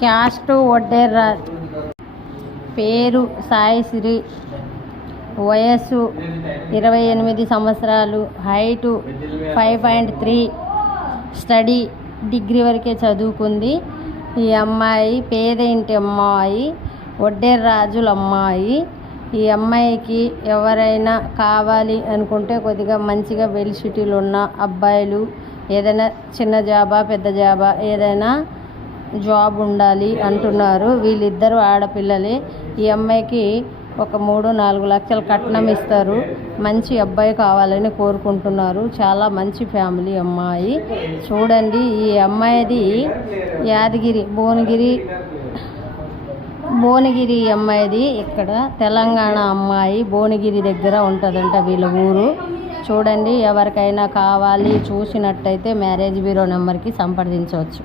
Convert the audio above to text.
Caste వడ్డేరాజ్, పేరు సాయిశ్రీ, వయస్సు 28 సంవత్సరాలు, హైటు 5.3, స్టడీ డిగ్రీ వరకే చదువుకుంది. ఈ అమ్మాయి పేదింటి అమ్మాయి, వడ్డేరాజుల అమ్మాయి. ఈ అమ్మాయికి ఎవరైనా కావాలి అనుకుంటే కొద్దిగా మంచిగా వెల్ సిటీలు ఉన్న అబ్బాయిలు, ఏదైనా చిన్న జాబా పెద్ద జాబా ఏదైనా జాబ్ ఉండాలి అంటున్నారు. వీళ్ళిద్దరూ ఆడపిల్లలే. ఈ అమ్మాయికి ఒక 3-4 లక్షల కట్నం ఇస్తారు. మంచి అబ్బాయి కావాలని కోరుకుంటున్నారు. చాలా మంచి ఫ్యామిలీ అమ్మాయి. చూడండి, ఈ అమ్మాయిది యాదగిరి భువనగిరి అమ్మాయిది. ఇక్కడ తెలంగాణ అమ్మాయి భువనగిరి దగ్గర ఉంటుందంట వీళ్ళ ఊరు. చూడండి, ఎవరికైనా కావాలి చూసినట్టయితే మ్యారేజ్ బ్యూరో నెంబర్కి సంప్రదించవచ్చు.